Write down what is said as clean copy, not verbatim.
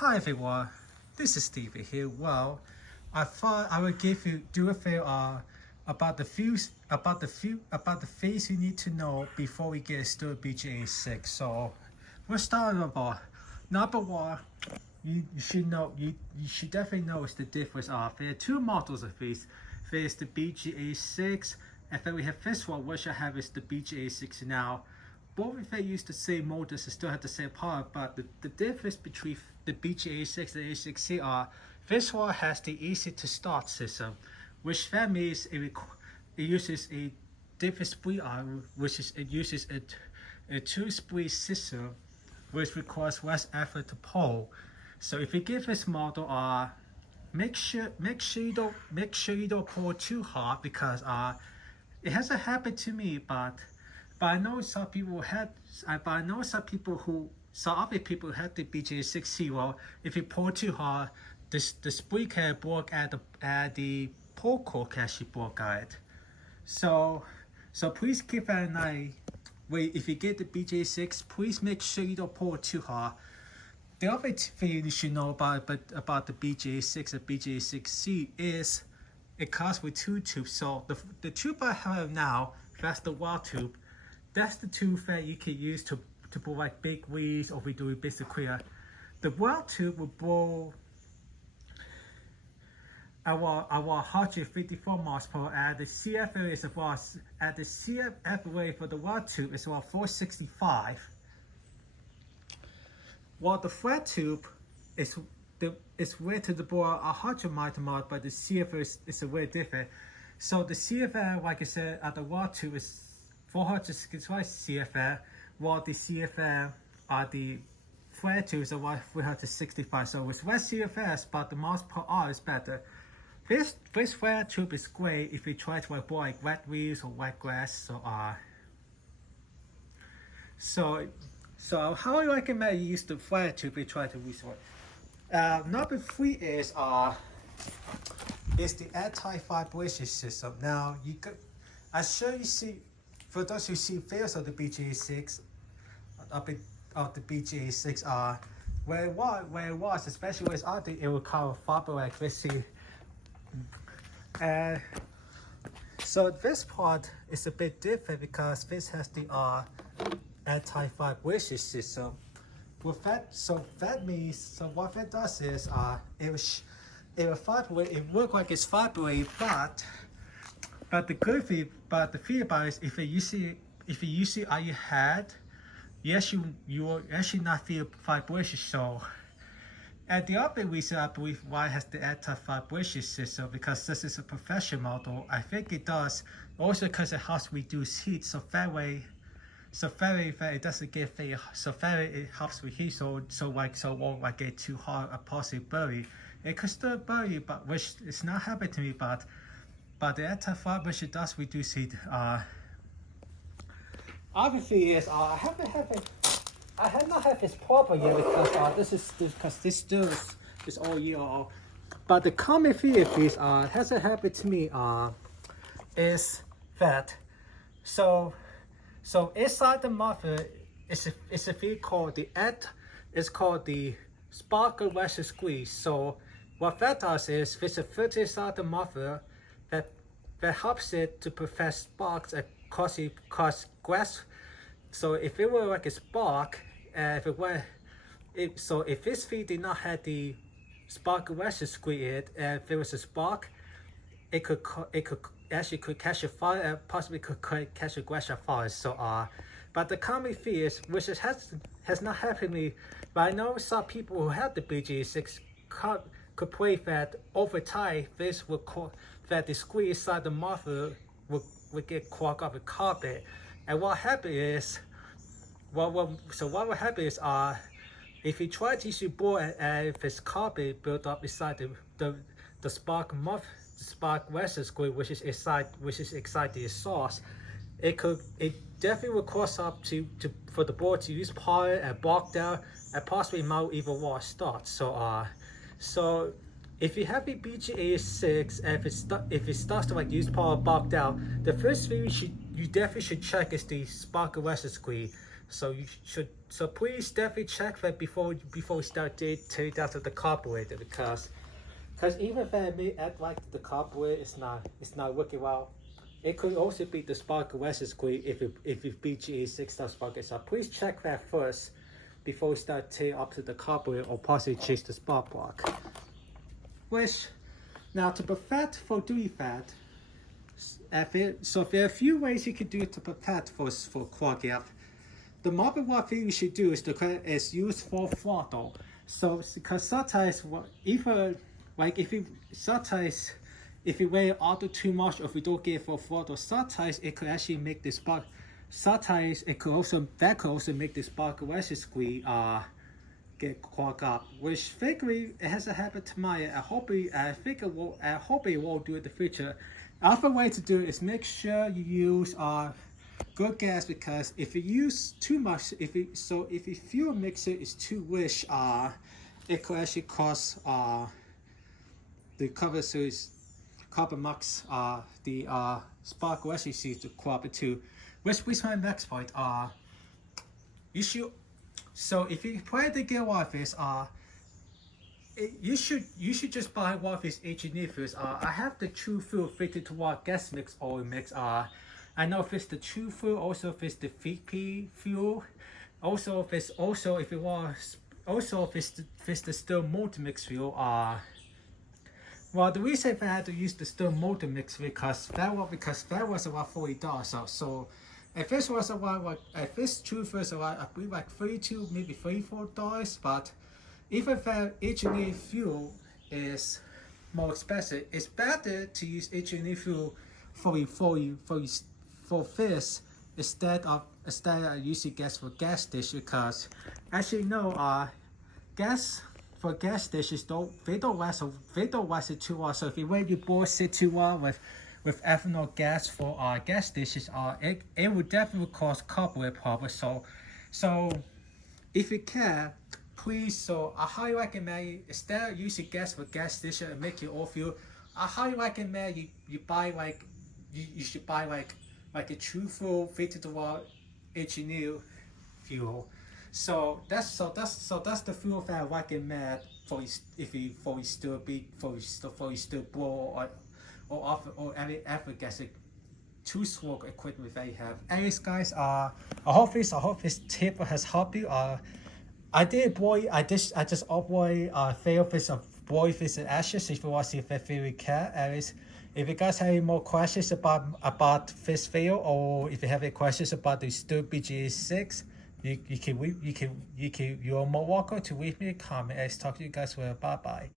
Hi everyone, this is Steve here. Well, I thought I would do a video about the things you need to know before we get STIHL BG86. So we're starting about number one. You should definitely know the difference of there are two models of these. There's the BG86, and then we have this one, which I have is the BG86 now. Both of them use the same motors and still have the same power, but the difference between the BG86 and the 86C are this one has the easy to start system, which that means it uses a different speed arm, it uses a two-speed system, which requires less effort to pull. So if you give this model make sure you don't pull too hard, because it hasn't happened to me, but I know some people had, some other people had the BG86C. Well, if you pull too hard, the spring can break at the pull cord can actually break out. So please keep that in mind. If you get the BG86, please make sure you don't pull too hard. The other thing you should know about the BG86 and BG86C is it comes with two tubes. So the tube I have now, that's the wall tube. That's the tube that you can use to put like big wheels, or we do it basically. The wall tube will blow our 154 miles per hour, and the CFA is about at the CFA for the wall tube is about 465. While the flat tube is rated to blow 100 miles per hour, but the CFA is a way different. So the CFA, like I said, at the wall tube is 465 CFA, while the CFA the flat tubes are 365. So with less CFS, but the miles per hour is better. This flat tube is great if you try to avoid like wet wheels or wet grass. So how I recommend you use the flat tube if you try to resort. Number three is the anti-vibration system. Now I show you see. For those who see videos of the BG86, of the BG86 where it was, especially when it's out there, it will cover fiber electricity. So this part is a bit different because this has the anti-vibration system. With that, what that does is it will vibrate. It works like it's vibrating, but the good thing, the thing about it is if you use it on your head, yes, you will actually not feel vibration. So, and the other reason I believe why it has the anti-vibration system, because this is a professional model. I think it does also because it helps reduce heat. So that way it doesn't get very. So that way it helps with heat. So it won't like get too hot or possibly burn. It could still burn you, but which it's not happening to me, but the anti-vibration does reduce heat. Obviously, is I have not had this problem yet because this still is all year old. But the common thing hasn't happened to me is that so inside the muffler is a thing called it's called the spark arrestor squeeze. So what that does is there's a filter inside the muffler that helps it to prevent sparks and cause grass. So if it were like a spark, if this thing did not have the spark arrestor squeeze it, and if there was a spark, it could catch a fire and possibly could catch a grass on fire. So but the common thing is, which has not happened to me, but I know some people who have the BG86 complain that over time this will cause that the squeeze inside the muffler will get clogged up with carpet. And what happens is, what will happen is, if you try to use your board and if it's carpet built up inside the spark arrestor squeeze, which is inside the exhaust, it definitely will cause up for the board to use power and block down, and possibly might even want to start. So if you have a BG86 and if it starts to like use power blocked out, the first thing you definitely should check is the spark arrestor squeeze. So you should, so please definitely check that before you start take out the carburetor, because even if it may act like the carburetor is not working well, it could also be the spark arrestor squeak if BG86 does spark it. So please check that first before you start taking up to the carburetor or possibly change the spark plug. Which, now to prevent for doing that, so there are a few ways you can do it to prevent for clog gap. The number one thing you should do is use full throttle. So because sometimes either like if you weigh auto too much, or if you don't get full throttle, sometimes it could actually make the spark. Sometimes it could also make the spark arrestor squeak get clogged up. Which figure it hasn't happened to mine. I hope it won't do it in the future. Other way to do it is make sure you use good gas, because if you use too much, if your fuel mixer is too rich, it could actually cause the carbon max, the spark arrestor seals to clog too. Which brings my next point. You should, so if you plan to get one of this, you should just buy one of these engineer fuels. I have the True Fuel 50-to-1 gas mix oil mix. I know if it's the True Fuel, also if it's the VP fuel, also if it's the STIHL multi-mix fuel. Well, the reason I had to use the STIHL multi-mix because that was about $40. So if this was if this True Fuel was around, I believe like $32, maybe $34, but even if engineer fuel is more expensive, it's better to use engineer fuel for this instead of using gas for gas station, because as you know, gas stations don't last too long. So if you wait your board sit too long with ethanol gas for gas stations, it would definitely cause carburetor problems. So if you can, please, so I highly recommend you, instead of using gas for gas station and make your own fuel, I highly recommend you buy you should buy like a True Fuel 50-to-1 engineer fuel. So that's the fuel that I recommend for you still blow or any gas two-stroke equipment that you have. Anyways, guys, I hope this tip has helped you. I just upload fail fish of boy fish and ashes. If you want to see if that video can. Anyways, if you guys have any more questions about fish fail, or if you have any questions about the STIHL BG86, you're more welcome to leave me a comment. I'll talk to you guys later. Bye bye.